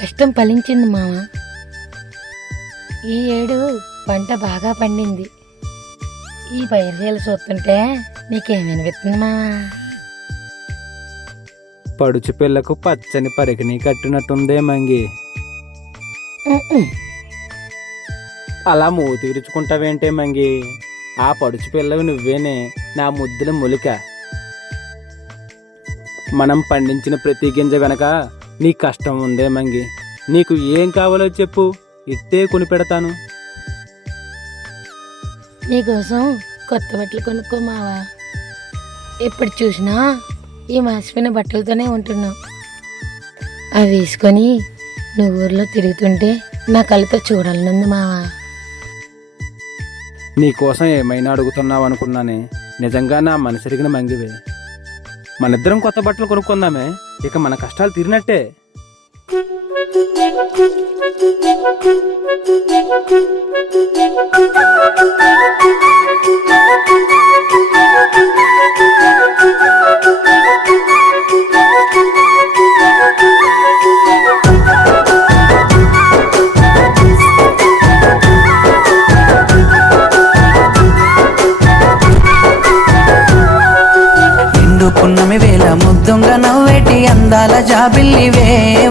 కష్టం ఫలించింది మామ. ఈ ఏడు పంట బాగా పండింది. ఈ పైరులు చూస్తుంటే నీకేమనిపిస్తుంది మావా? పడుచు పిల్లకు పచ్చని పరికిని కట్టినట్టుందే మంగి. అలా మూతి విరుచుకుంటావేంటే మంగి? ఆ పడుచు పిల్లవి నువ్వేనే, నా ముద్దుల మొలిక. మనం పండించిన ప్రతి గింజ వెనక నీ కష్టం ఉందే మంగి. నీకు ఏం కావాలో చెప్పు, ఇట్టే కొని పెడతాను. నీకోసం కొత్త బట్టలు కొనుక్కో మావా. ఎప్పుడు చూసినా ఈ మాసిపోయిన బట్టలతోనే ఉంటున్నావు. అవి వేసుకొని నువ్వు ఊర్లో తిరుగుతుంటే నా కళ్ళతో చూడాలనుంది మావా. నీకోసం ఏమైనా అడుగుతున్నావు అనుకున్నానే, నిజంగా నా మనసెరిగిన మంగివే. మనిద్దరం కొత్త బట్టలు కొనుక్కుందామే, ఇక మన కష్టాలు తీరినట్టే. పున్నమి వేళ ముద్దుంగ నవ్వేటి అందాల జాబిల్లివే,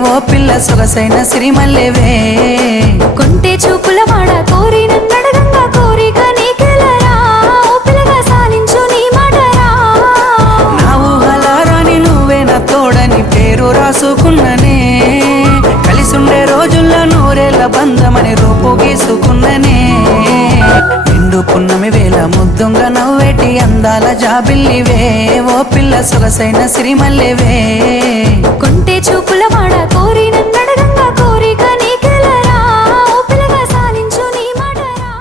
ఓ పిల్ల సొగసైన సిరిమల్లెవే. కొంటే చూపుల వాడ కోరి నన్నడగంగా కోరిక నీకెలరా, ఓ పిల్లగా సాలించు నీ మాటరా. నా ఊహలారాని నువ్వే నా తోడని పేరు రాసుకున్ననే, కలిసుండే రోజుల్లో నూరేళ్ల బంధమని రూపు గీసుకున్ననే. నిండు పున్నమి వేళ ముద్దుంగ నవ్వేటి అందాల జాబిల్లివే, ఓ పిల్ల సొగసైన సిరిమల్లెవే. కొంటే చూపుల వాడ కోరి నన్నడగంగా కోరిక నీకెలరా, ఓ పిల్లగా సాలించు నీ మాటరా.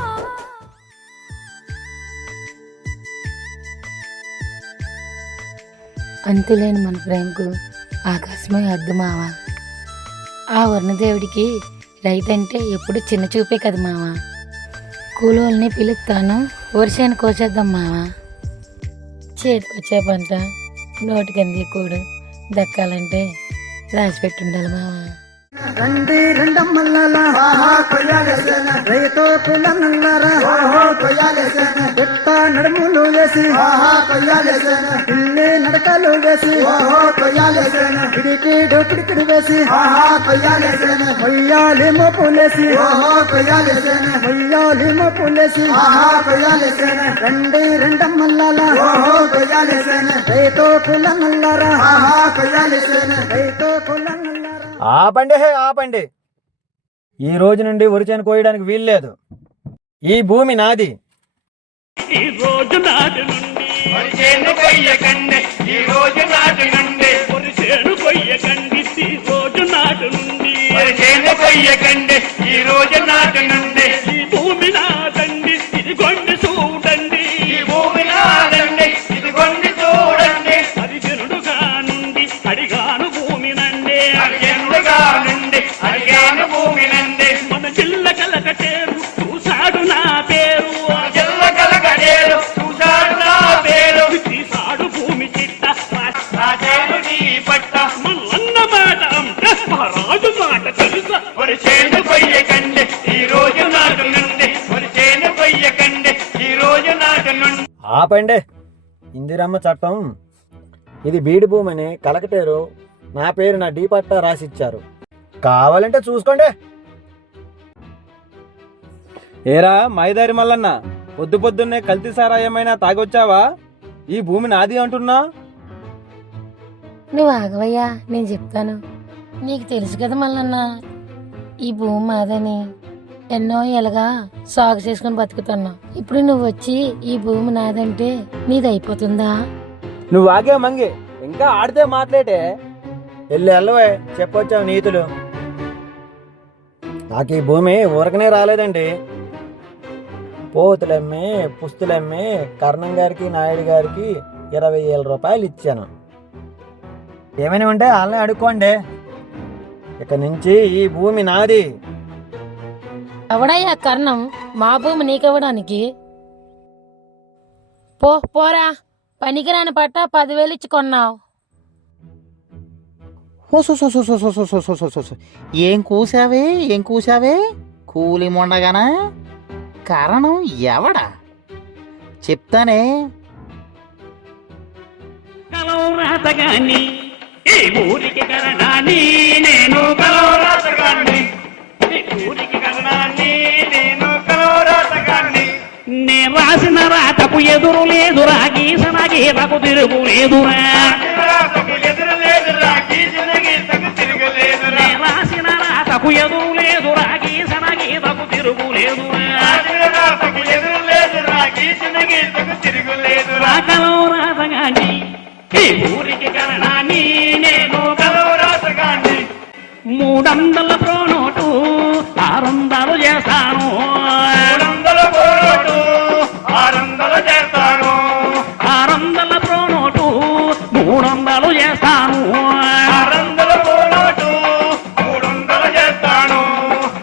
అంతులేని మన ప్రేమకు ఆకాశమే అద్దు మావా. ఆ వర్ణదేవుడికి రైతంటే ఎప్పుడు చిన్న చూపే కదా మావా. కూలోల్ని పిలుస్తాను, వర్షాన్ని కోసేద్దాం మావా. చేతికొచ్చే పంట నోటికంది కూడు దక్కాలంటే రాసి పెట్టుండాలి మావా. రండి రెండమ్మల్లాల రైతో కులనల్లారా, పెట్ట నడుములు వేసి పిల్లి నడకలు వేసి పిడికిడు పిడికిడు వేసి మొయ్యాలి మోపులేసి మొయ్యాలి మోపులేసి రండి రెండమ్మల్లాల రైతో కులనల్లారా, రైతో కులనల్లారా. ఆపండి. ఈ రోజు నుండి వరిచేను కోయడానికి వీల్లేదు. ఈ భూమి నాది. ఈ రోజు నాటి నుండి వరిచేను కొయ్యకండి, ఈ రోజు నాటి నుండి వరిచేను కొయ్యకండి, ఈ రోజు నాటి నుండి వరిచేను కొయ్యకండి, ఈ రోజు నాటి నుండి. ఈ భూమి నాదండి, ఇది గొండి చూడండి, ఈ భూమి నాదండి, ఇది గొండి చూడండి. అది జనుడుగా నుండి అడిగాను భూమి నండి, అడిగెందుగా నుండి అడిగాను భూమి నండి. మన జిల్ల కలకటేరు చూశాడు నా పేరు, జిల్ల కలకటేరు చూశాడు నా పేరు. తీసాడు భూమి చిట్ట రాజేను నీ పట్ట, మల్లన్న మాట అంటే రాజు మాట తెలుసా. వరిచేను కొయ్యకండి, ఈ రోజు నాటు నుండి వరిచేను కొయ్యకండి, ఈ రోజు నాటు నుండి. ఆపండి. ఇందిరమ్మ చట్టం ఇది బీడు భూమి అని కలకటేరు నా పేరు నా డీ పట్టా రాసిచ్చారు. కావాలంటే చూసుకోండి. ఏరా మైదారి మల్లన్న, పొద్దు పొద్దున్నే కల్తీ సారా ఏమైనా తాగొచ్చావా? ఈ భూమి నాది అంటున్నా. నువ్వు ఆగవయ్యా, నేను చెప్తాను. నీకు తెలుసు కదా మల్లన్న, ఈ భూమి మాదని ఎన్నో ఏళ్ళగా సాగు చేసుకుని బతుకుతున్నా. ఇప్పుడు నువ్వు వచ్చి ఈ భూమి నాదంటే నీది అయిపోతుందా? నువ్వు ఆగే మంగి, ఇంకా ఆడితే మాట్లాడే. వెళ్ళవే, చెప్పొచ్చావు నీతులు. నాకు ఈ భూమి ఊరకనే రాలేదండి. పోతులమ్మి పుస్తులమ్మి కర్ణం గారికి నాయుడు గారికి 20,000 రూపాయలు ఇచ్చాను. ఏమైనా ఉంటే వాళ్ళని అడుక్కోండి. ఇక నుంచి ఈ భూమి నాది. ఎవడయ్యా కర్ణం మా భూమి నీకివ్వడానికి? పోరా, పనికిరాని పట్ట 10,000 ఇచ్చి కొన్నావు. ఓ సో సో సో సో సో సో సో సో సో సో సో. ఏం కూసావే ఏం కూసావే కూలి మొండగానా కారణం ఎవడా చెప్తానే. కలవరాతగాని ఈ ఊరికి కరణాన్ని నేను కలవరాతగాన్ని ఈ ఊరికి కరణాన్ని నేను కలవరాతగాన్ని నే రాసిన రాతకు ఎదురు లేదురా గీసిన గీతకు తిరుగు లేదురా నే రాసిన రాతకు ఎదురు లేదురా గీసిన గీతకు తిరుగు లేదురా కలవరాతగాని ఈ ఊరికి కరణాన్ని నేను కలవరాతగాన్ని 300 ప్రోనోటు 600 చేస్తాను 600 ప్రోనోటు 600 చేస్తాను 600 ప్రోనోటు 300 చేస్తాను 600 ప్రోనోటు 300 చేస్తాను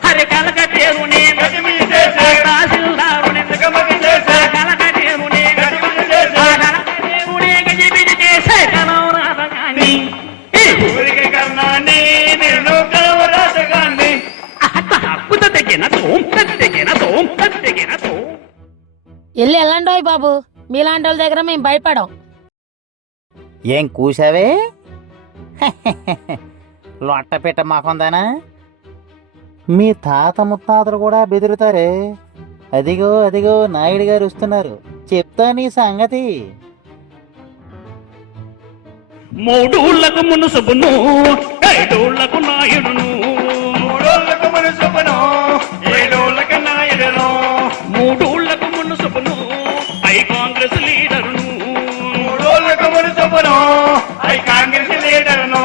హరి కలకటేరు నేను గజమి చేసే తహసీల్దారు నేను గమకి చేసే కలకటేరు నేను గజమి చేసే కలకటేరు నేను గజమి చేసే కలవరాతగాని ఈ ఊరికి కన్నాని నేను కలవరాతగాని అహత తెగిన తో వెళ్ళి వెళ్ళండోయ్ బాబు, మీలాంటి వాళ్ళ దగ్గర మేము భయపడం. ఏం కూసావే లొట్టపెట్ట మాకుందానా. మీ తాత ముత్తాతలు కూడా బెదురుతారే. అదిగో అదిగో నాయుడు గారు వస్తున్నారు, చెప్తా నీ సంగతి. 3 ఊళ్ళకు మునుసుపును 5 ఊళ్ళకు నాయుడును 3 ఊళ్ళకు మునుసుపును 7 ఊళ్ళకు నాయుడును 3 ఊళ్ళకు మునుసుపును ఐ కాంగ్రెస్ లీడరును 3 ఊళ్ళకు మునుసుపును ఐ కాంగ్రెస్ లీడరును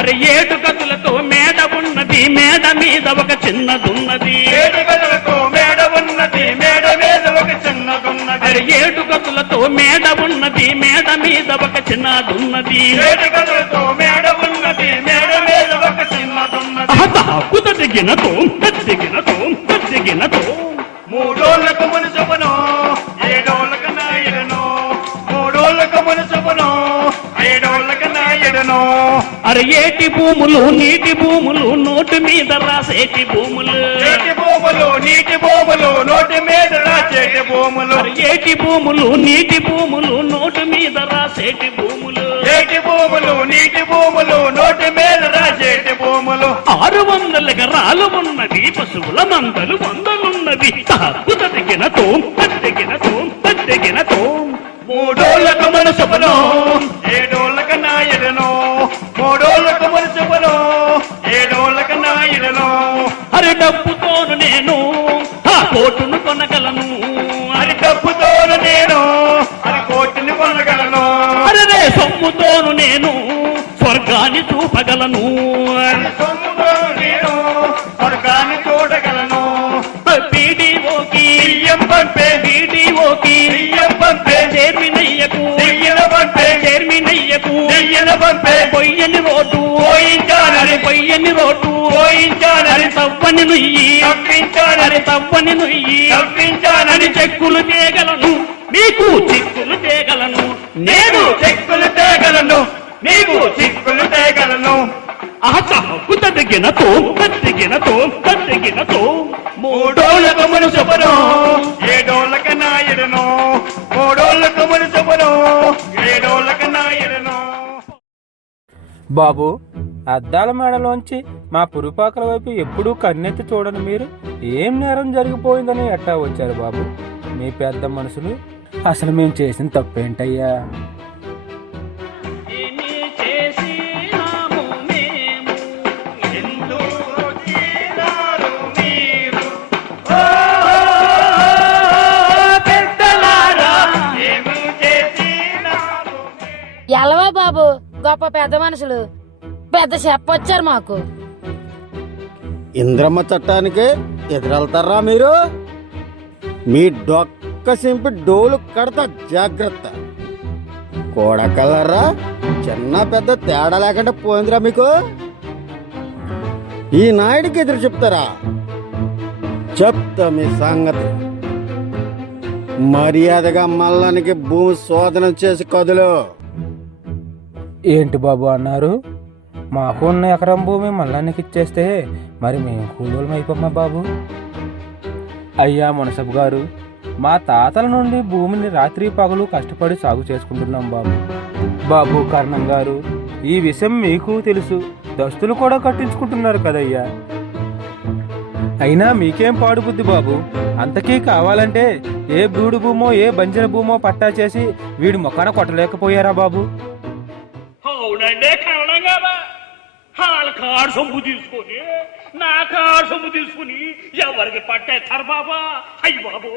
అరే 7 గదులతో మేడ ఉన్నది మేడ మీద ఒక చిన్నదున్నది 7 గదులతో మేడ ఉన్నది మేడ మీద ఒక చిన్నదున్నది అరే 7 గదులతో మేడ ఉన్నది మేడ మీద ఒక చిన్నదున్నది 7 గదులతో మేడ ఉన్నది మేడ మీద ఒక చిన్నదున్నది హక్కుత దిగినతో 3 ఊళ్ళకు మునుసుపును 7 ఊళ్ళకు నాయుడును 3 ఊళ్ళకు మునుసుపును 7 ఊళ్ళకు నాయుడును అరే ఏటి భూములు నీటి భూములు నోటు మీద రాసేటి భూములు ఏటి భూములు నీటి భూములు నోటు మీద రాసేటి భూములు అరే ఏటి భూములు నీటి భూములు నోటు మీద రాసేటి భూములు ఏటి భూములు నీటి భూములు నోటు మీద రాసేటి భూములు 600 ఎకరాలు ఉన్నది పశువుల మందలు వందలున్నది తక్కువ తెగినతో 3 ఊళ్ళకు మునుసుపును 7 ఊళ్ళకు నాయుడును 3 ఊళ్ళకు మునుసుపును 7 ఊళ్ళకు నాయుడును అరే డబ్బుతోను నేను ఆ కోటును కొనగలను అరే డబ్బుతోను నేను అరే కోటును కొనగలను అరే రే సొమ్ముతోను నేను స్వర్గాన్ని చూపగలను అరే సొమ్ముతోను నేను స్వర్గాన్ని చూడగలను పీడీఓకి బియ్యం పంపే బీడీఓకి బియ్యం పంపే చైర్మనయ్యకు బియ్యం పంపే చైర్మనయ్యకు బియ్యం పంపే పొయ్యని రోడ్డు పోయించానని పొయ్యని రోడ్డు పోయించానని తవ్వని నుయ్యి తప్పించానని తవ్వని నుయ్యి తప్పించానని చెక్కులు తేగలను నీకు చిక్కులు తేగలను నేను చెక్కులు తేగలను నీకు చిక్కులు తేగలను హక్కుత దిగినతో 3 ఊళ్ళకు మునుసుపును 7 ఊళ్ళకు నాయుడును 3 ఊళ్ళకు మునుసుపును 7 ఊళ్ళకు నాయుడును బాబు, అద్దాల మేడలోంచి మా పురుపాకల వైపు ఎప్పుడూ కన్నెత్తి చూడని మీరు ఏం నేరం జరిగిపోయిందని ఎట్టా వచ్చారు బాబు? మీ పెద్ద మనుషులు అసలు మేము చేసిన తప్పేంటయ్యా? ఏమి చేసినాము మేము ఎందుకు వచ్చినారు మీరు ఓ పెద్దలారా ఏమి చేసినాము ఎలవా బాబు, గొప్ప పెద్ద మనుషులు పెద్ద చెప్పొచ్చారు మాకు. ఇంద్రమ్మ చట్టానికి ఎదురెళ్తారా మీరు? మీ డొక్క సింపి డోలు కడతా జాగ్రత్త. కోడకల్లరా, చిన్న పెద్ద తేడా లేకుండా పోయిందిరా మీకు. ఈ నాయుడికి ఎదురు చెప్తారా? చెప్తా మీ సంగతి. మర్యాదగా మల్లానికి భూమి శోధన చేసి కదులు. ఏంటి బాబు అన్నారు? మాకు ఉన్న ఎకరం భూమి మల్లానికి ఇచ్చేస్తే మరి మేము కూలోళ్ళం అయిపోమ్మా బాబు. అయ్యా మునసబు గారు, మా తాతల నుండి భూమిని రాత్రి పగలు కష్టపడి సాగు చేసుకుంటున్నాం బాబు. బాబు కర్ణం గారు, ఈ విషయం మీకు తెలుసు, దస్తులు కూడా కట్టించుకుంటున్నారు కదయ్యా. అయినా మీకేం పాడు బుద్ధి బాబు. అంతకీ కావాలంటే ఏ బూడు భూమో ఏ బంజర భూమో పట్టా చేసి వీడి మొక్కన కొట్టలేకపోయారా బాబు? అవునండి, కారణం కదా. వాళ్ళ కాడు సొమ్ము తీసుకొని నా కాడు సొమ్ము తీసుకుని ఎవరికి పట్టేస్తారు బాబా? అయ్యి బాబు,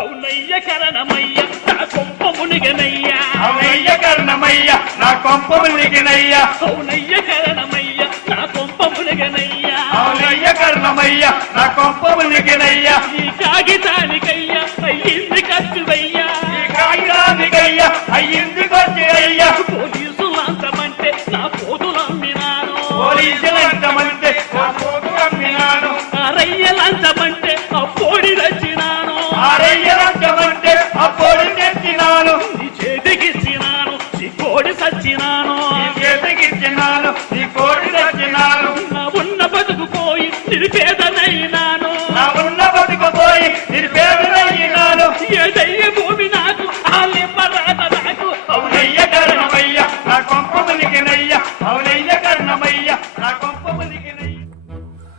అవునయ్య కరణమయ్య నా కొంప మునిగనయ్యా. అవునయ్య కరణమయ్య నా కొంప మునిగనయ్యా. అవునయ్య కరణమయ్య నా కొంప మునిగనయ్యా. అవునయ్య కరణమయ్య నా కొంప మునిగనయ్యా. ఈ కాగితానికయ్యా అయ్యింది ఖర్చుదయ్యా. ఈ కాగితానికయ్యా అయ్యింది ఖర్చుదయ్యా. పోలీసులు అంతమంటే నా పోతులు అమ్మినాను. పోలీసులు అంతమంటే నా పోతులు అమ్మినాను. అరయ్యలంతమంటే ఆ పొడి రచ్చినాను. అరయ్యలంతమంటే ఆ పొడి తెచ్చినాను. నీ చేతికిచ్చినాను నీ కోడి సచ్చినాను. నీ చేతికిచ్చినాను నీ కోడి సచ్చినాను. నా ఉన్న బతుకు పోయి నిరుపేదనైనాను. నా ఉన్న బతుకు పోయి నిరుపేదనైనాను. ఏదయ్య భూమి నాకు ఆలింపరాద నాకు. అవునయ్య కరణమయ్య నా కొంప మునిగినయ్య. అవునయ్య కరణమయ్య నా కొంప మునిగినయ్య.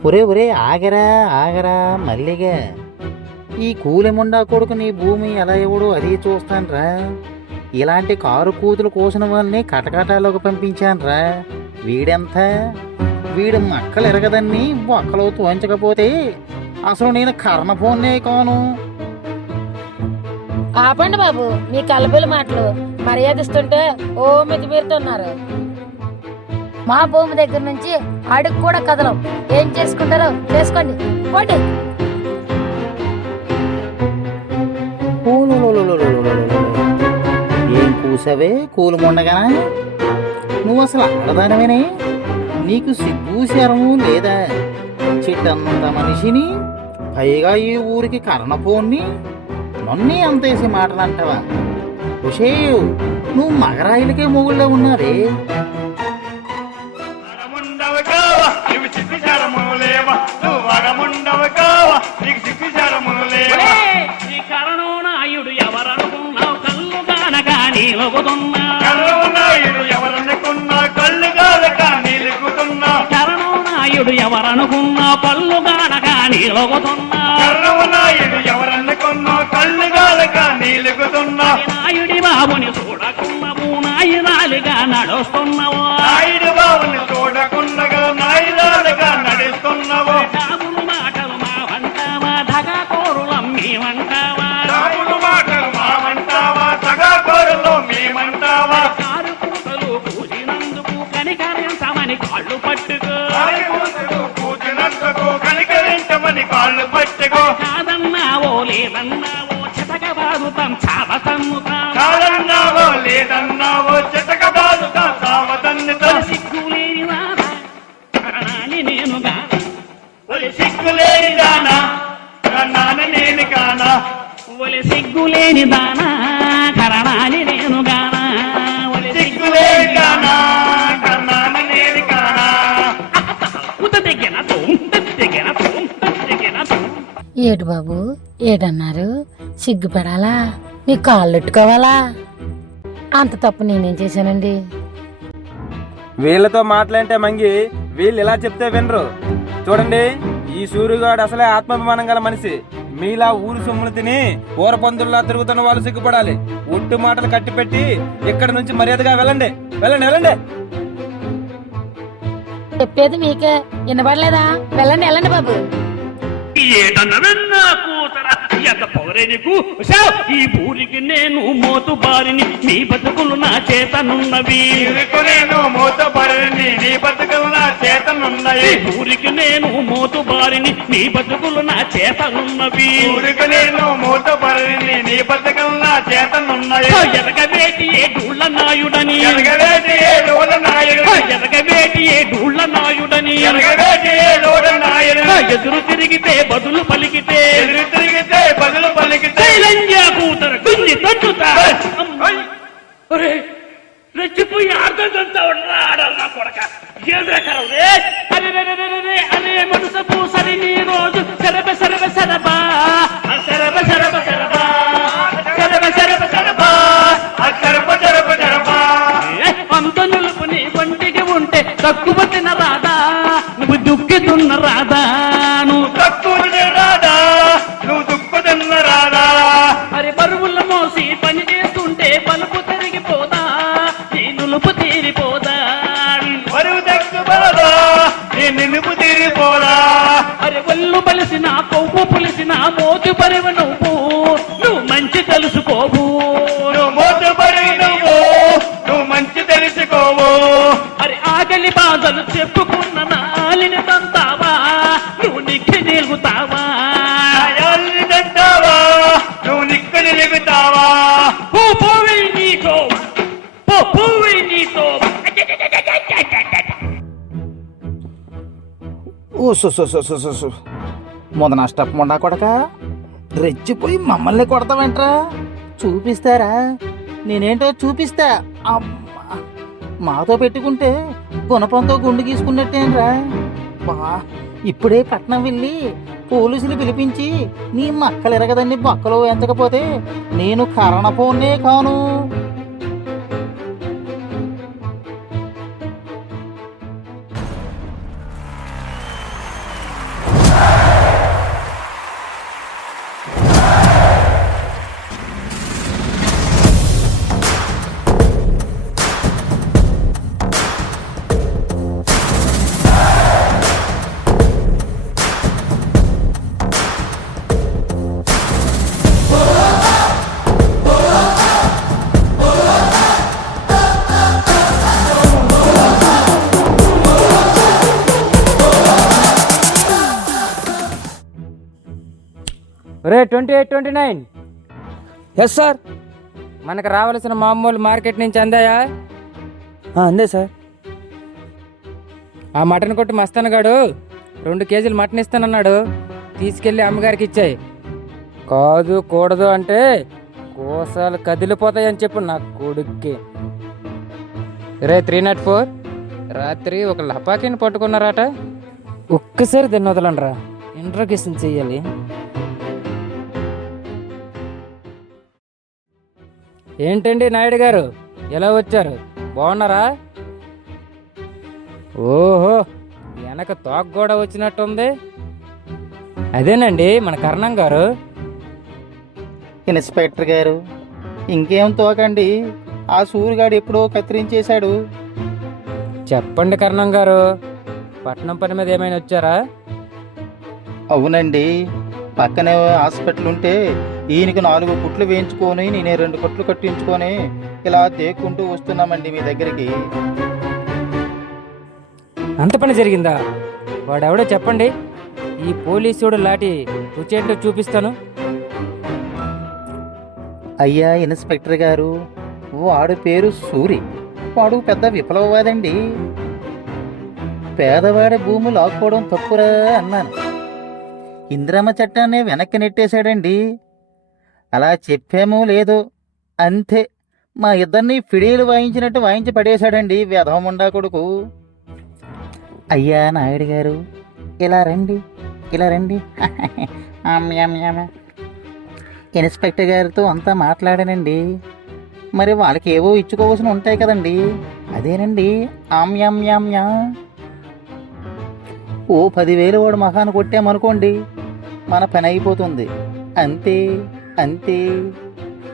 ఒరే ఒరే, ఆగరా ఆగరా మల్లిగా. ఈ కూలిముండా కొడుకు నీ భూమి ఎలా ఇవ్వడు అది చూస్తాన్రా. ఇలాంటి కారు కూతులు కోసిన వాళ్ళని కటకటాలోకి పంపించాన్రా. వీడెంత, వీడు మక్కలు ఎరగదన్ని బొక్కలో తోంచకపోతే అసలు నేను కర్ణపోన్నే కాను. ఆపండి బాబు మీ కలబుల మాటలు. మర్యాదిస్తుంటే ఓ మితిమీరుతున్నారు. మా భూమి దగ్గర నుంచి అడుగు కూడా కదలం. ఏం చేసుకుంటారో చేసుకోండి, పోండి. ఏం కూసావే కూలిముండగా? నువ్వు అసలు ఆడదానమేనే? నీకు సిగ్గు శరము లేదా? చిట్టంత మనిషిని, పైగా ఈ ఊరికి కర్ణపోన్ని, నన్నే అంతేసి మాటలంటావా? ఉషే, నువ్వు మగరాయిలకే మొగుళ్ళే ఉన్నావే. వరముండవ కావా నీవు సిగ్గు శరములు లేవా. నువ్వు వరముండవ కావా నీకు సిగ్గు శరములు లేవా. ఈ కరణోనాయుడు ఎవరనుకున్నావు కళ్ళు కానగా నీలుగుతున్నా. కరణోనాయుడు ఎవరనుకున్నా కళ్ళు కానగా నీలుగుతున్నా. కరణోనాయుడు ఎవరనుకున్నా కళ్ళు కానగా నీలుగుతున్నా. కరణోనాయుడు ఎవరనుకున్నా కళ్ళు కానగా నీలుగుతున్నా. నాయుడి బాబుని చూడకున్నావు నాయురాలిగా నడుస్తున్నావు. నాయుడు బాబుని చూడకుండగా నాయురాలుగా నడుస్తున్నావు. రాములు మాటలు మావంటావా దగా కోరులు మేమంటావా. రాములు మాటలు మావంటావా దగా కోరులు మేమంటావా. కారు పూటలు పూజినందుకు కనికరించమని కాళ్ళు పట్టుకో. పూజినందుకు కనికరించమని కాళ్ళు పట్టుకో. కాదన్నావో లేదన్నావో చితక బాదుతాం చావ తన్నుతాం. కాదన్నావో లేదన్నావో చితక బాదుతాం చావ తన్నుతాం. సిగ్గులేని దానా కరణాన్ని నేను గానా. ఒలి సిగ్గులేని దానా కరణాన్ని నేను గానా. ఒలి సిగ్గులేని దానా కరణాన్ని నేను గానా. ఒలి సిగ్గులేని దానా కరణాన్ని నేను గానా. ఉదదిగిన తోం తదిగిన తోం తదిగిన తోం. ఏడు బాబు ఏటన్నారు? సిగ్గుపడాలా? మీ కాళ్ళెట్టుకోవాలా? అంత తప్పు నేనేం చేశానండి? వీళ్ళతో మాట్లాడితే మంగి వీళ్ళు ఇలా చెప్తే వినరు. చూడండి, ఈ సూర్యుగాడు అసలే ఆత్మాభిమానం గల మనిషి. మీలా ఊరు సొమ్ములు తిని ఊర పందుల్లా తిరుగుతున్న వాళ్ళు సిగ్గుపడాలి. ఒట్టు మాటలు కట్టిపెట్టి ఇక్కడి నుంచి మర్యాదగా వెళ్ళండి వెళ్ళండి వెళ్ళండి. చెప్పేది మీకే వినబడలేదా? వెళ్ళండి వెళ్ళండి బాబు. ఏటన్నా కూతర ఎంత పొగరే నీకు. ఈ ఊరికి నేను మోతు బారిని నీ బతుకులు నా చేతనున్నవి. నేను మోతు బారిని నీ బతుకులు నా చేతనున్నవి. ఊరికి నేను మోతు బారిని నీ బతుకులు నా చేతనున్నవి. ఊరికి నేను మోతు బారిని నీ బతుకులు నా చేతనున్నవి. ఎరగబేటి ఏ డూళ్ళ నాయుడని. ఎరగబేటి ఏ డూళ్ళ నాయుడు. ఎరగబేటి ఏ డూళ్ళ నాయుడని. ఎరగబేటి ఏ డూళ్ళ నాయుడు. ఎదురు తిరిగితే బదులు పలికితే. ఎదురు తిరిగితే బదులు పలికితే. లంజా కూతురు గుంజి తట్టుతా. రెచ్చిపోయి అర్థంతా ఆడాలి నా కొడక. మోతు పరివు నువ్వు నువ్వు మంచి తెలుసుకోవు నువ్వు మోతు పరివు నువ్వు మంచి తెలుసుకోవు అరే ఆకలి బాధలు చెప్పుకున్న నాలిని తంతావా నువ్వు నిక్కి నిలుగుతావా నువ్వు నిక్కి నిలుగుతావా పువ్వు నీతో పువ్వు నీతో ఓ సో మొద నష్టపు మొండా కొడక రెచ్చిపోయి మమ్మల్ని కొడతావేంట్రా? చూపిస్తారా? నేనేంటో చూపిస్తా. అమ్మా, మాతో పెట్టుకుంటే గుణపంతో గుండు గీసుకున్నట్టేనరా. బా, ఇప్పుడే పట్నం వెళ్ళి పోలీసులు పిలిపించి నీ మక్కలు ఎరగదని బొక్కలు ఎంచకపోతే నేను కరణపోనే కాను. రే 2829. Yes sir. మనకు రావాల్సిన మామూలు మార్కెట్ నుంచి అందాయా? అందే సార్. ఆ మటన్ కొట్టు మస్తానగాడు 2 కేజీలు మటన్ ఇస్తానన్నాడు. తీసుకెళ్ళి అమ్మగారికి ఇచ్చాయి. కాదు కూడదు అంటే కోసాలు కదిలిపోతాయని చెప్పు నా కొడుక్కి. రే 304, రాత్రి ఒక లపాకిని పట్టుకున్నారట. ఒక్కసారి దాన్ని వదలండ్రా, ఇంట్రోగేషన్ చెయ్యాలి. ఏంటండి నాయుడు గారు, ఎలా వచ్చారు? బాగున్నారా? ఓహో, వెనక తోక కూడా వచ్చినట్టుంది. అదేనండి మన కర్ణం గారు. ఇన్స్పెక్టర్ గారు, ఇంకేం తోకండి, ఆ సూరిగాడు ఎప్పుడో కత్తిరించేశాడు. చెప్పండి కర్ణం గారు, పట్నం పని మీద ఏమైనా వచ్చారా? అవునండి, పక్కనే హాస్పిటల్ ఉంటే ఈయనకి 4 కుట్లు వేయించుకొని నేనే 2 కుట్లు కట్టించుకొని ఇలా తేక్కుంటూ వస్తున్నామండి మీ దగ్గరికి. అంత పని జరిగిందా? వాడెవడో చెప్పండి, ఈ పోలీసుడు లాటి రుచేంటో చూపిస్తాను. అయ్యా ఇన్స్పెక్టర్ గారు, వాడు పేరు సూరి. వాడు పెద్ద విప్లవవాదండి. పేదవాడి భూమి లాక్కోవడం తప్పురా అన్నాను. ఇందిరమ్మ చట్టాన్ని వెనక్కి నెట్టేశాడండి. అలా చెప్పామో లేదో అంతే, మా ఇద్దరిని ఫిడీలు వాయించినట్టు వాయించి పడేశాడండి వెధవముండా కొడుకు. అయ్యా నాయుడు గారు, ఇలా రండి, ఇలా రండి. ఇన్స్పెక్టర్ గారితో అంతా మాట్లాడానండి. మరి వాళ్ళకి ఏవో ఇచ్చుకోవాల్సి ఉంటాయి కదండి. అదేనండి ఆమ్యామ్యామ్యా. ఓ 10,000 వాడు మహాను కొట్టామనుకోండి, మన పని అయిపోతుంది. అంతే అంతే.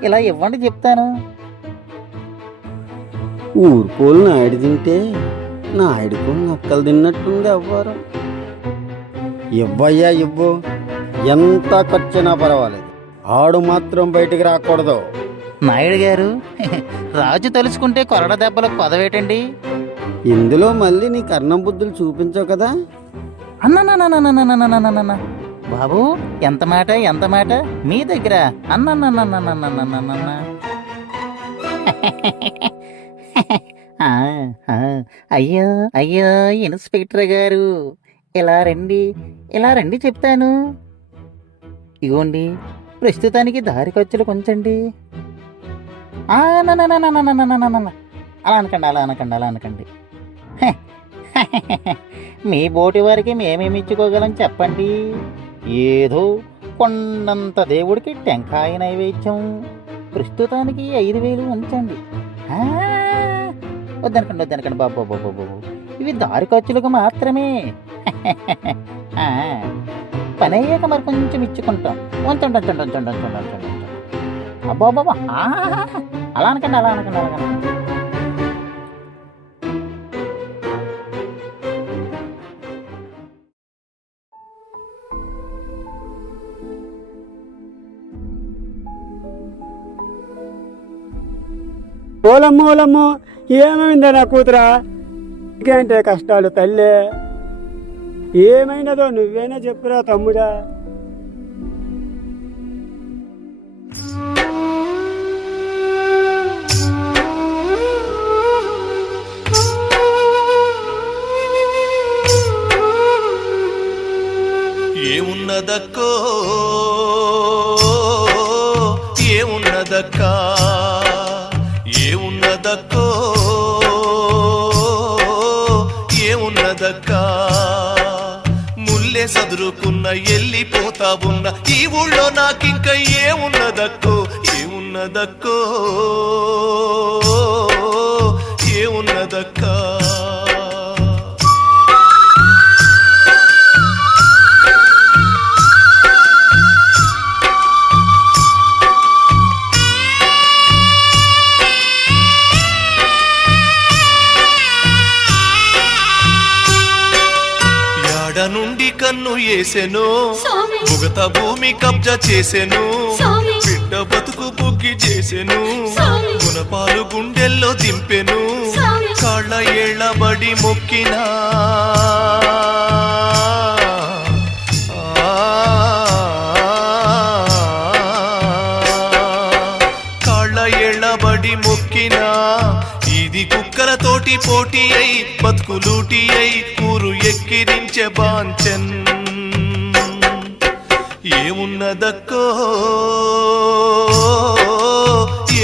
ఇలా ఇవ్వండి చెప్తాను. ఊరుకోలు నాయుడు తింటే నాయుడుకో నక్కలు తిన్నట్టుంది అవ్వారు. ఇవ్వయ్యా ఇవ్వు, ఎంత ఖర్చైనా పర్వాలేదు, ఆడు మాత్రం బయటికి రాకూడదు. నాయుడు గారు, రాజు తలుచుకుంటే కొరడ దెబ్బలకు కొదవేటండి. ఇందులో మళ్ళీ నీ కర్ణం బుద్ధులు చూపించావు కదా. అన్న బాబు, ఎంత మాట ఎంత మాట మీ దగ్గర అన్న. అయ్యో అయ్యో ఇన్స్పెక్టర్ గారు, ఇలా రండి, ఇలా రండి చెప్తాను. ఇగోండి, ప్రస్తుతానికి దారి ఖర్చులు కొంచండి. అలా అనకండి, అలా అనకండి, అలా అనకండి. మీ బోటి వారికి మేమేమి ఇచ్చుకోగలం చెప్పండి. ఏదో కొండంత దేవుడికి టెంకాయ నైవేద్యం. ప్రస్తుతానికి 5,000 ఉంచండి. వద్దనకండి, వద్దనకండి బాబు బాబు, ఇవి దారి ఖర్చులకు మాత్రమే. పని అయ్యాక మరి కొంచెం ఇచ్చుకుంటాం. ఉంచండి ఉంచండి ఉంచండి ఉంచండి ఉంచండి. అబ్బా బాబా, అలా అనకండి, అలా అనకండి, అలా అనకండి. ఓలమ్మో ఏమైందా నా కూతురా? ఇంకేంటే కష్టాలు తల్లే, ఏమైనదో నువ్వేనా చెప్పురా తమ్ముడా. ఏమున్నదక్కో ఏమున్నదక్కా ఏమున్నదక్కో ఏమున్నదక్కా ముల్లే సదురుకున్న ఎల్లిపోతా ఉన్న ఈ ఊళ్ళో నాకింక ఏమున్నదక్కో ఏమున్నదక్కో ఏమున్నదక్కా. నుండి కన్ను వేసెను ముగత భూమి కబ్జా చేసెను బిడ్డ బతుకు బుగ్గి చేసెను గుణపాలు గుండెల్లో దింపెను కాళ్ళ ఏళ్ళబడి మొక్కినా కాళ్ళ ఏళ్ళబడి మొక్కినా ఇది కుక్కలతోటి పోటీ అయి బతుకులూటి అయి ఊరు ఎక్కిరించే బాంచన్. ఏమున్నదక్కో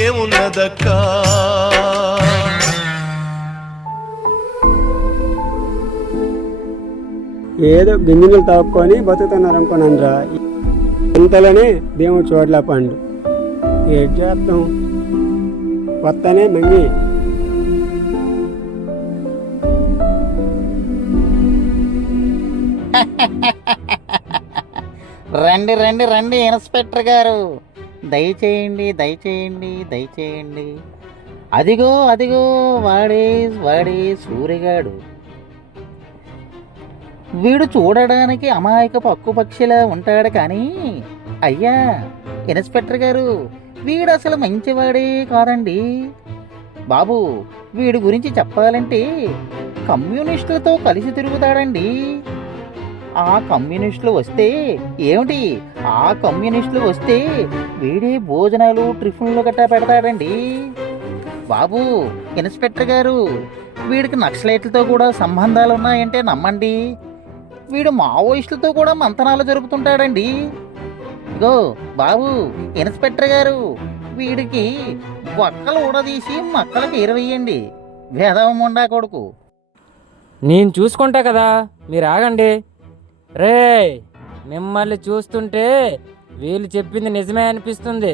ఏమున్నదక్కా. ఏదో గింజలు తాపుకొని బతుకుతున్నారు అనుకోనరా. ఇంతలోనే దేవుడు చోట్ల పండు ఏం చేద్దాం, వస్తానే మంగి. రండి రండి రండి ఇన్స్పెక్టర్ గారు, దయచేయండి. అదిగో వాడే సూరిగాడు. వీడు చూడడానికి అమాయక పక్షిలా ఉంటాడు కానీ అయ్యా ఇన్స్పెక్టర్ గారు, వీడు అసలు మంచివాడే కాదండి బాబు. వీడి గురించి చెప్పాలంటే కమ్యూనిస్టులతో కలిసి తిరుగుతాడండి. ఆ కమ్యూనిస్టులు వస్తే వీడే భోజనాలు టిఫిన్లు గట్టా పెడతాడండి బాబు. ఇన్స్పెక్టర్ గారు, వీడికి నక్సలైట్లతో కూడా సంబంధాలు ఉన్నాయంటే నమ్మండి. వీడు మావోయిస్టులతో కూడా మంతనాలు జరుపుతుంటాడండి. గో బాబు ఇన్స్పెక్టర్ గారు, వీడికి ఒక్కలు ఊడదీసి మక్కలకు ఎరవేయండి, భేదవముండా కొడుకు. నేను చూసుకుంటా కదా, మీరు ఆగండి. రే, మిమ్మల్ని చూస్తుంటే వీళ్ళు చెప్పింది నిజమే అనిపిస్తుంది.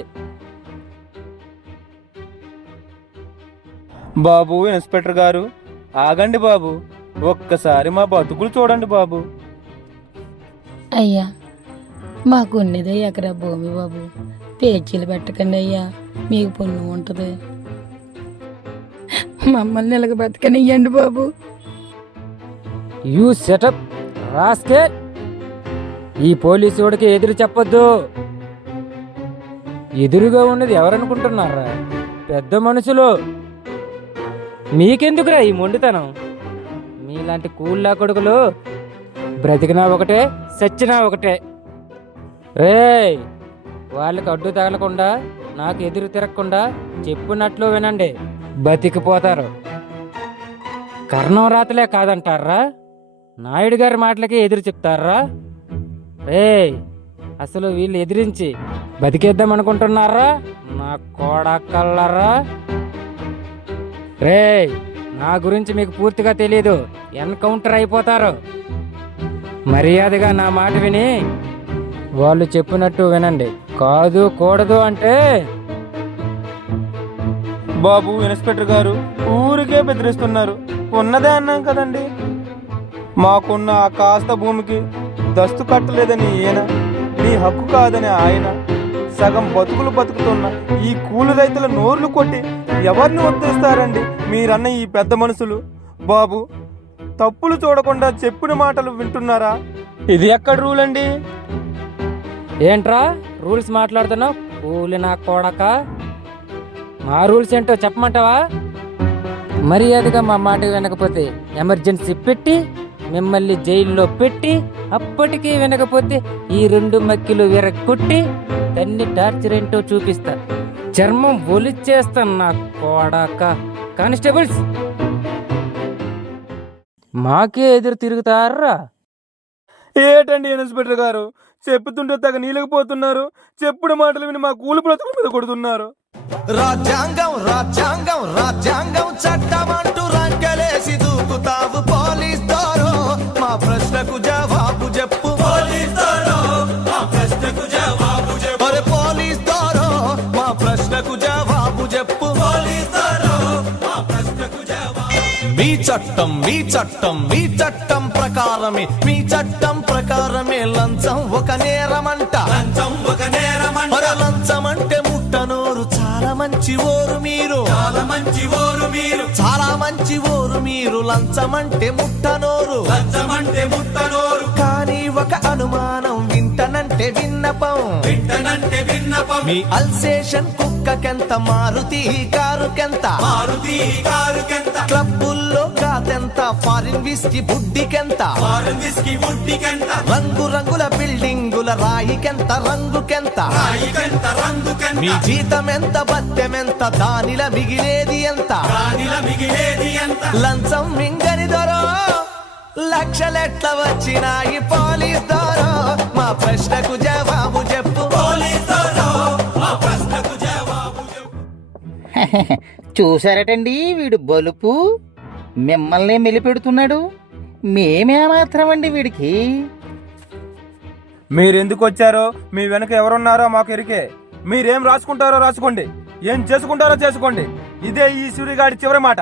బాబు ఇన్స్పెక్టర్ గారు, ఆగండి బాబు, ఒక్కసారి మా బతుకులు చూడండి బాబు. అయ్యా, మాకున్నదే ఎకరా భూమి బాబు, పేచీలు పెట్టకండి అయ్యా, మీకు పుణ్యం ఉంటుంది. మమ్మల్ని ఇలాగ బతకనియ్యండి బాబు. You shut up rascal. ఈ పోలీసు వాడికి ఎదురు చెప్పొద్దు. ఎదురుగా ఉన్నది ఎవరనుకుంటున్నారా? పెద్ద మనుషులు. మీకెందుకురా ఈ మొండితనం? మీలాంటి కూల్లా కొడుకులు బ్రతికినా ఒకటే, చచ్చినా ఒకటే. రేయ్, వాళ్ళకి అడ్డు తగలకుండా, నాకు ఎదురు తిరగకుండా చెప్పినట్లు వినండి, బతికిపోతారు. కర్ణం రాతలే కాదంటారా? నాయుడు గారి మాటలకి ఎదురు చెప్తారా? రేయ్, అసలు వీళ్ళు ఎదిరించి బతికేద్దాం అనుకుంటున్నారా నా కోడకల్లరా? రేయ్, నా గురించి మీకు పూర్తిగా తెలీదు, ఎన్కౌంటర్ అయిపోతారు. మర్యాదగా నా మాట విని వాళ్ళు చెప్పినట్టు వినండి. కాదు కూడదు అంటే బాబు ఇన్స్పెక్టర్ గారు ఊరికే బెదిరిస్తున్నారు. ఉన్నదే అన్నాం కదండి. మాకున్న ఆ కాస్త భూమికి దస్తు కట్టలేదని ఈయన, నీ హక్కు కాదని ఆయన, సగం బతుకులు బతుకుతున్న ఈ కూలి రైతుల నోర్లు కొట్టి ఎవరిని వదిలేస్తారండి మీరన్న ఈ పెద్ద మనుషులు? బాబు, తప్పులు చూడకుండా చెప్పిన మాటలు వింటున్నారా? ఇది ఎక్కడ రూల్ అండి? ఏంట్రా రూల్స్ మాట్లాడుతున్నావు? కూలి నా కొడక. మా రూల్స్ ఏంటో చెప్పమంటావా? మర్యాదగా మా మాట వినకపోతే ఎమర్జెన్సీ పెట్టి మిమ్మల్ని జైల్లో పెట్టి, అప్పటికీ వినకపోతే ఈ 2 మక్కిలు విరగొట్టి దాన్ని టార్చర్ ఏంటో చూపిస్తా. చర్మం ఒలిచేస్తాను నా కోడాక. కానిస్టేబుల్స్, మాకే ఎదురు తిరుగుతారా? ఏటండి ఇన్స్పెక్టర్ గారు, చెప్పుతుంటే తగ్గ నీళ్ళకపోతున్నారు. చెప్పుడు మాటలు విని మా కూలి బ్రతుకుల మీద కొడుతున్నారు. రాజ్యాంగం రాజ్యాంగం రాజ్యాంగం చట్టమంటూ రంకెలేసి దూకుతావు పోలీస్ దోరో, మా ప్రశ్నకు జవాబు చెప్పు పోలీస్ దోరో, మా ప్రశ్నకు జవాబు చెప్పు. ఒరే పోలీస్ దోరో, మా ప్రశ్నకు జవాబు చెప్పు పోలీస్ దోరో, మా ప్రశ్నకు జవాబు. మీ చట్టం మీ చట్టం మీ చట్టం ప్రకారమే, మీ చట్టం ప్రకారమే లంచం ఒక నేరమంట, లంచం ఒక నేరమంట. లంచం అంటే ముట్టనోరు, చాలా మంచి ఓరు మీరు, చాలా మంచి ఓరు మీరు, చాలా మంచి ఓరు మీరు. లంచం అంటే ముట్టనోరు, లంచం అంటే ముట్టనోరు. కానీ ఒక అనుమానం, వింటనంటే విన్నపం, వింటనంటే విన్నపం. మీ అల్సేషన్ కుక్కకెంత, మారుతి కారుకెంత, మారుతి కారుకెంత. క్లబ్బుల్లో కాదెంత, ఫారిన్ విస్కీ బుడ్డికెంత, ఫారిన్ విస్కీ బుడ్డికెంత. రంగు రంగుల బిల్డింగుల రాయికెంత, రంగుకెంత, రాయికెంత, రంగుకెంత. మీ జీతం ఎంత, బత్తెమెంత, దానిల మిగిలేది ఎంత, దానిల మిగిలేది ఎంత. లంచం మింగని దొరో, లక్షలెట్ల వచ్చినాయి పోలీస్ దొరో, మా ప్రశ్నకు జవాబు చెప్పు పోలీస్ దొరో, మా ప్రశ్నకు జవాబు చెప్పు. చూసారటండి వీడు బలుపు, మిమ్మల్ని మెలిపెడుతున్నాడు. మేమేమాత్రమండి వీడికి? మీరెందుకు వచ్చారో, మీ వెనక ఎవరున్నారో మాకు ఎరికే. మీరేం రాసుకుంటారో రాసుకోండి, ఏం చేసుకుంటారో చేసుకోండి. ఇదే ఈ సూరిగాడి చివరి మాట.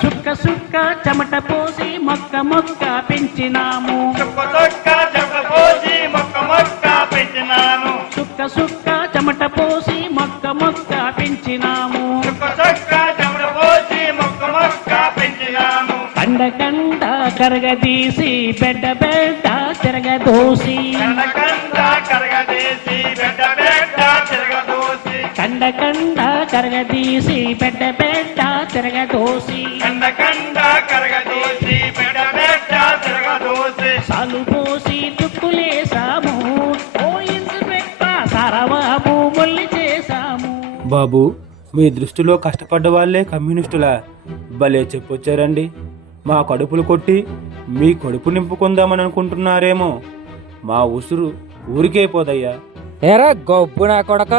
సుక్క సుక్క చెమట పోసి మొక్క మొక్క పెంచినాము, సుక్క సుక్క చెమట పోసి మొక్క మొక్క పెంచినాము, సుక్క సుక్క చెమట పోసి మొక్క మొక్క పెంచినాము, సుక్క సుక్క చెమట పోసి మొక్క మొక్క పెంచినాము. కండ కండ కరగదీసి బెడ్డ బెడ్డ తిరగదోసి, కండ కండ కరగదీసి బెడ్డ బెడ్డ తిరగదోసి, కండ కండ కరగదీసి బెడ్డ బెడ్డ తిరగదోసి, కండ కండ కరగదీసి బెడ్డ బెడ్డ తిరగదోసి. సాలు పోసి తుక్కులేసాము, ఓ ఇన్స్పెక్టర్ సారబాబు మొల్లి చేసాము. బాబు, మీ దృష్టిలో కష్టపడ్డ వాళ్ళే కమ్యూనిస్టులా? భలే చెప్పొచ్చారండి. మా కడుపులు కొట్టి మీ కడుపు నింపుకుందామని అనుకుంటున్నారేమో. మా ఉసురు ఊరికే పోదయ్యా. ఏరా గొబ్బు నా కొడక,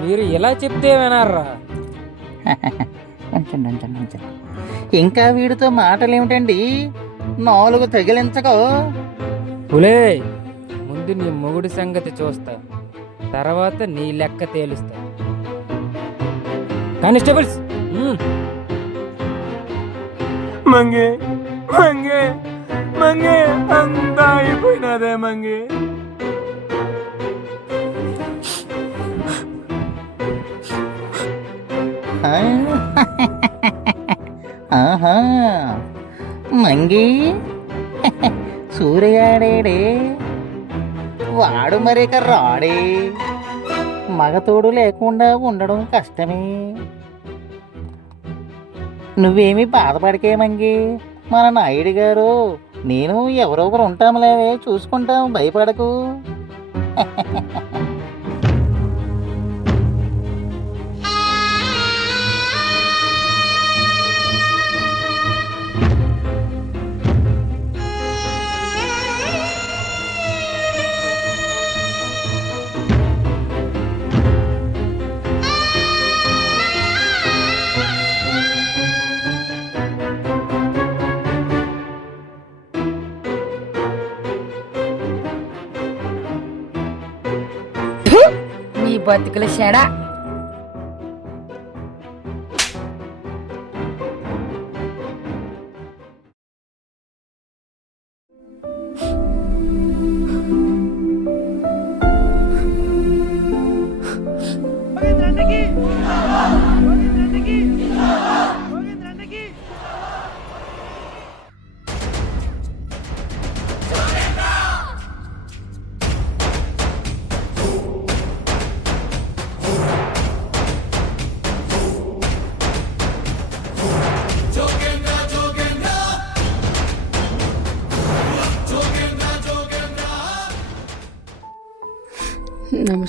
మీరు ఇలా చెప్తే వినారా? ఉంచండి ఉంచండి ఉంచండి. ఇంకా వీడితో మాటలేమిటండి? 4 తగిలించకో. పులే, ముందు నీ మొగుడి సంగతి చూస్తా, తర్వాత నీ లెక్క తేలుస్తా. కానిస్టేబుల్స్, మంగే మంగే మంగే, అంతా అయిపోయినదే మంగే. ఆహా, మంగి సూర్యాడేడే, వాడు మరిక రాడే. మగతోడు లేకుండా ఉండడం కష్టమే. నువ్వేమీ బాధపడకే మంగి, మన నాయుడు గారు నేను ఎవరో ఒకరు ఉంటాములేవే, చూసుకుంటాం, భయపడకు. నీ బతుకుల చెడా.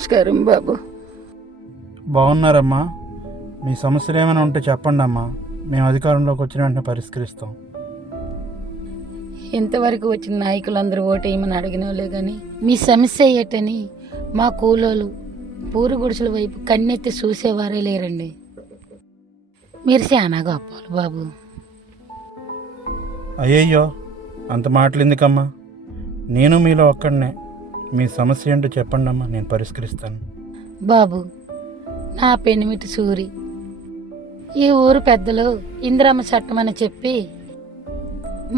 నమస్కారం బాబు. బాగున్నారమ్మా? మీ సమస్యలు ఏమైనా ఉంటే చెప్పండి అమ్మా, మేము అధికారంలోకి వచ్చిన వెంటనే పరిష్కరిస్తాం. ఇంతవరకు వచ్చిన నాయకులందరూ ఓటేయమని అడిగినోలే కానీ మీ సమస్య ఏటని మా కూలోళ్ళు పూరు గుడిసెల వైపు కన్నెత్తి చూసేవారే లేరండి. మీరు చాలా గొప్పలు బాబు. అయ్యయ్యో, అంత మాటలు ఎందుకమ్మా? నేను మీలో ఒక్కడనే. మీ సమస్య ఏంటో చెప్పండి అమ్మా, నేను పరిష్కరిస్తాను. బాబు, నా పెనిమిటి సూరి ఈ ఊరు పెద్దలు ఇందిరమ్మ చట్టం అని చెప్పి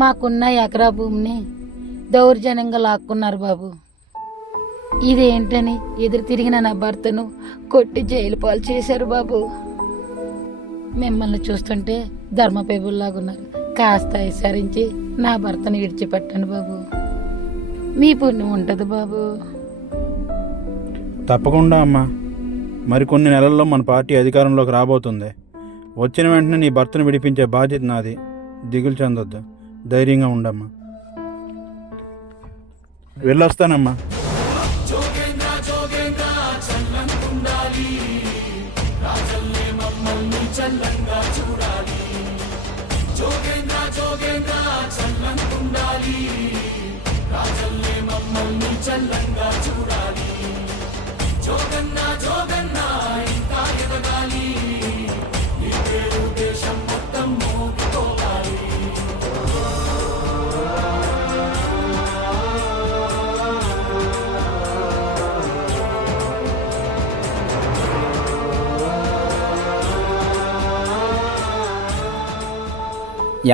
మాకున్న ఎకరా భూమిని దౌర్జన్యంగా లాక్కున్నారు బాబు. ఇదేంటని ఎదురు తిరిగిన నా భర్తను కొట్టి జైలు పాలు చేశారు బాబు. మిమ్మల్ని చూస్తుంటే ధర్మపేబుల్లాగున్నారు. కాస్త విచారించి నా భర్తను విడిచిపెట్టండి బాబు. మీ పుణ్యం ఉంటుంది బాబు. తప్పకుండా అమ్మా. మరికొన్ని నెలల్లో మన పార్టీ అధికారంలోకి రాబోతుంది. వచ్చిన వెంటనే నీ భర్తను విడిపించే బాధ్యత నాది. దిగులు చెందొద్దు, ధైర్యంగా ఉండమ్మా. వెళ్ళొస్తానమ్మా.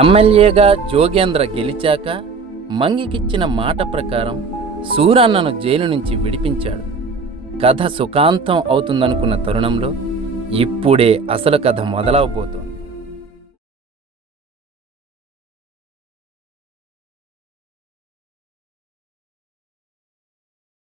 ఎమ్మెల్యేగా జోగేంద్ర గెలిచాక మంగికిచ్చిన మాట ప్రకారం సూరన్నను జైలు నుంచి విడిపించాడు. కథ సుఖాంతం అవుతుందనుకున్న తరుణంలో ఇప్పుడే అసలు కథ మొదలవబోతోంది.